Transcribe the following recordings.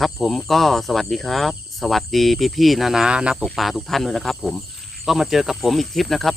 ครับผมก็สวัสดีครับ สวัสดีพี่ๆนานานักตกปลาทุกท่านด้วยนะครับ ผมก็มาเจอกับผมอีกทริปนะครับ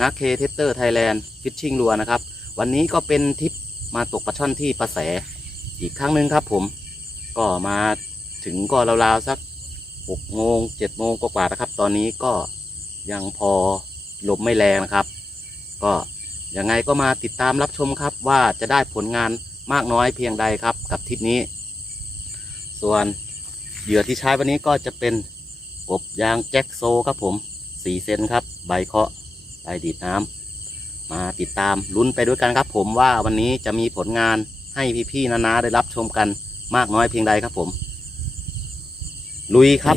นาเคเทสเตอร์ไทยแลนด์ฟิชชิงรัวนะครับ วันนี้ก็เป็นทริปมาตกปลาช่อนที่ประแสอีกครั้งหนึ่งครับ ผมก็มาถึงก็ราวๆสักหกโมงเจ็ดโมงกว่าๆนะครับ ตอนนี้ก็ยังพอลมไม่แรงนะครับ ก็ยังไงก็มาติดตามรับชมครับว่าจะได้ผลงานมากน้อยเพียงใดครับ กับทริปนี้ ส่วนเหยื่อที่ใช้วันนี้ก็จะเป็นกบยางแจ็คโซครับผมสี่เซนครับ ใบเคาะใบดีดน้ำมาติดตามลุ้นไปด้วยกันครับผมว่าวันนี้จะมีผลงานให้พี่ๆนานาได้รับชมกันมากน้อยเพียงใดครับผม ลุยครับ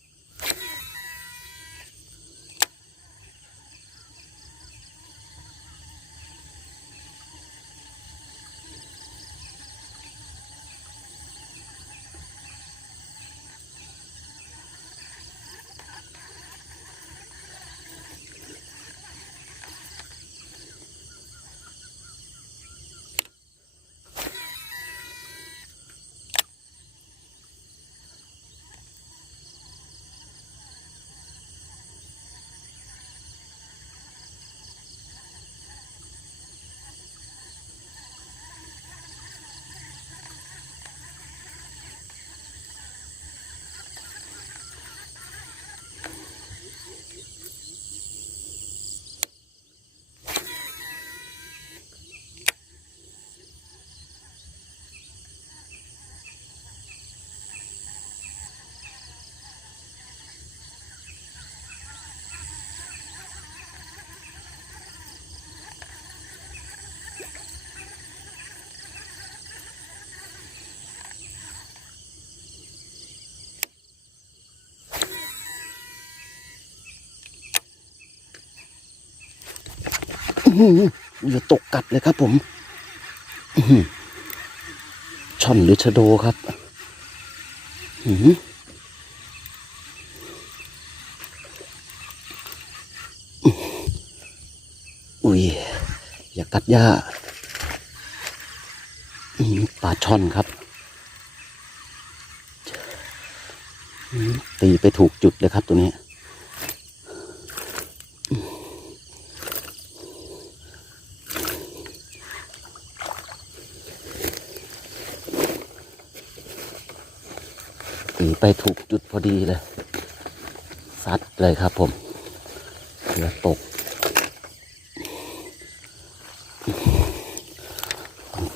เหยื่อตกกัดเลยครับผมช่อนหรือชะโดครับอุ้ย อย่ากัดหญ้าปลาช่อนครับ ตีไปถูกจุดเลยครับตัวนี้ ตีไปถูกจุดพอดีเลยซัดเลยครับผมเหลือตก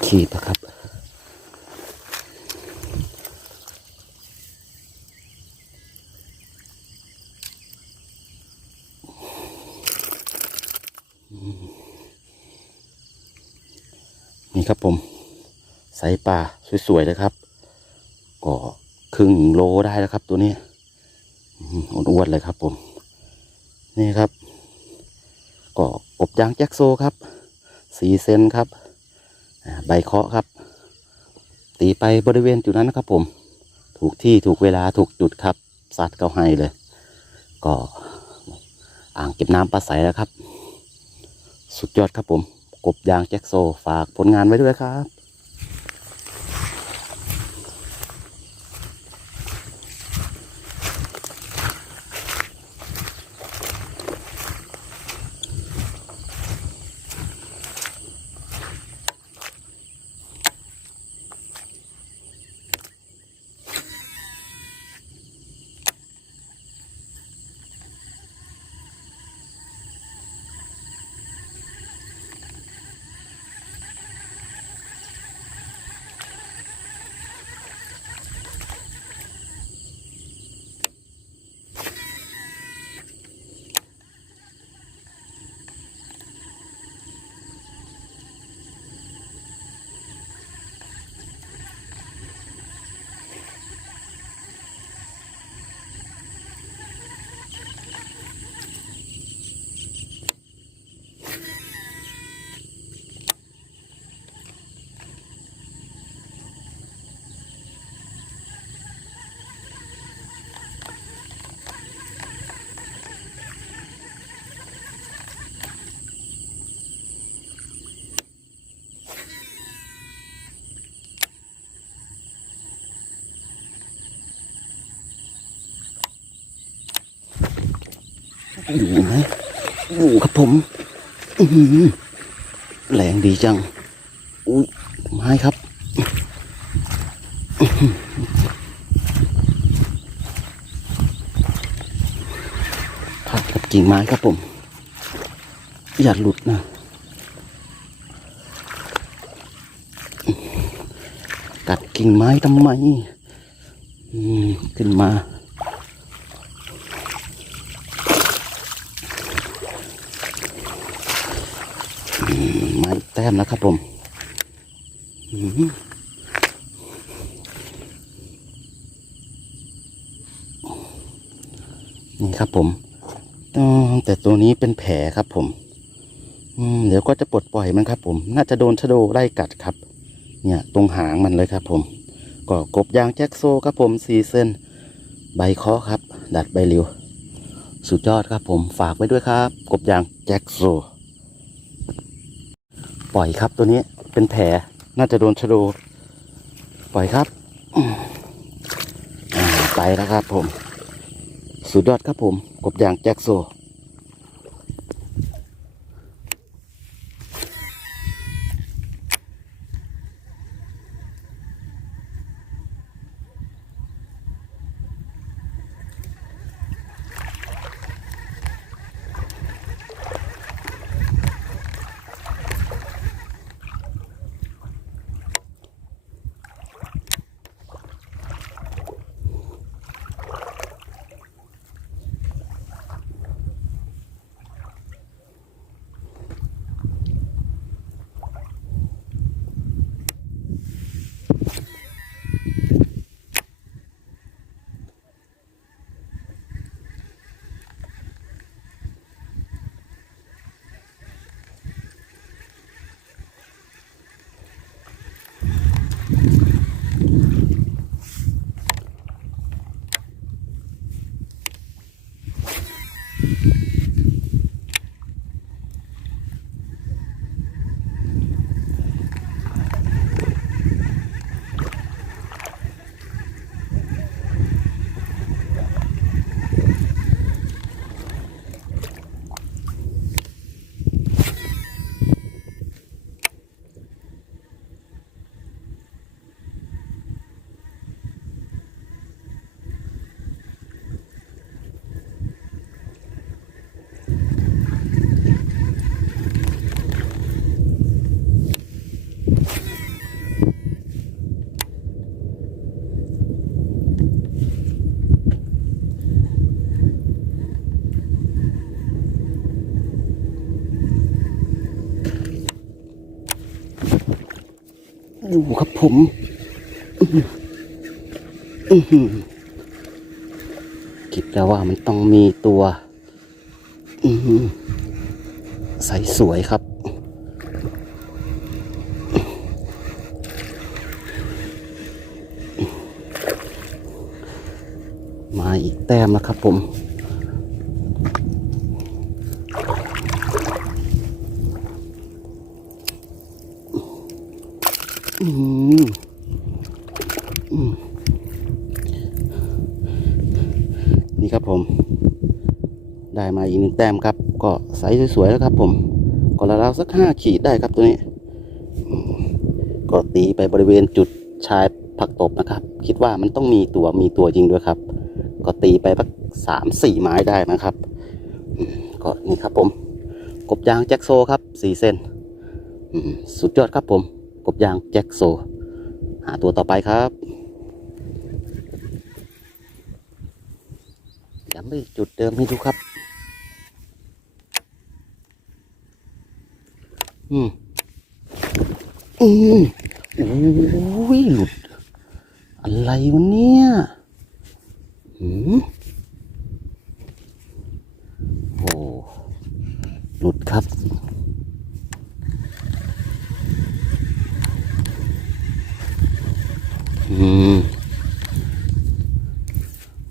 ขีดนะครับนี่ครับผม ใส่ปลาสวยๆเลยครับ ก็ ครึ่งโลได้แล้วครับ ตัวนี้อ้วนๆเลยครับผม นี่ครับ ก็กบยางแจ็คโซครับสี่เซนครับ ใบเคาะครับ ตีไปบริเวณจุดนั้นนะครับผม ถูกที่ถูกเวลาถูกจุดครับซัดเขาให้เลย ก็อ่างเก็บน้ำปลาใสแล้วครับ สุดยอดครับผม กบยางแจ็คโซฝากผลงานไว้ด้วยครับ อยู่ไหมอยู่ครับผม อืแรงดีจัง อุ้ยไม้ครับ ผักกับกิ่งไม้ครับผม อย่าหลุดนะกัดกิ่งไม้ทำไมอืมขึ้นมา อืมไม้ แต้มแล้วครับผมนี่ครับผมแต่ตัวนี้เป็นแผลครับผมเดี๋ยวก็จะปลดปล่อยมันครับ ผม น่าจะโดนชะโดไล่กัดครับ เนี่ย ตรงหางมันเลยครับ ผมก็กบยางแจ็คโซครับผมสี่เส้นใบคาะครับ ดัดใบเริวสุดยอดครับผมฝากไว้ด้วยครับ กบยางแจ็คโซ ปล่อยครับตัวนี้เป็นแผลน่าจะโดนชะโดปล่อยครับไปแล้วครับผม สุดยอดครับผม กบยางแจ็คโซ อยู่ครับผม คิดแล้วว่ามันต้องมีตัวใสสวยครับ มาอีกแต้มแล้วครับผม อืมอืมนี่ครับผม ได้มาอีกหนึ่งแต้มครับ ก็ไซส์สวยๆแล้วครับ ผมก็ราวๆสักห้าขีดได้ครับตัวนี้ ก็ตีไปบริเวณจุดชายผักตบนะครับ คิดว่ามันต้องมีตัวมีตัวจริงด้วยครับ ก็ตีไปสักสามสี่ไม้ได้นะครับ ก็นี่ครับผม กบยางแจ็คโซครับสี่เส้นสุดยอดครับผม กบยางแจ็คโซ หาตัวต่อไปครับย้ำไปจุดเดิมให้ดูครับ อืม อืมโอ้ยหลุด อะไรวะเนี่ยอืมโอ้หลุดครับ อืม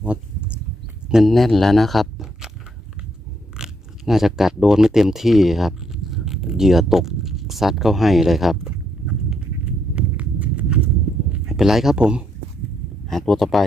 วัดแน่นๆแล้วนะครับ น่าจะกัดโดนไม่เต็มที่ครับ เหยื่อตกซัดเข้าให้เลยครับไม่เป็นไรครับผม หาตัวต่อไป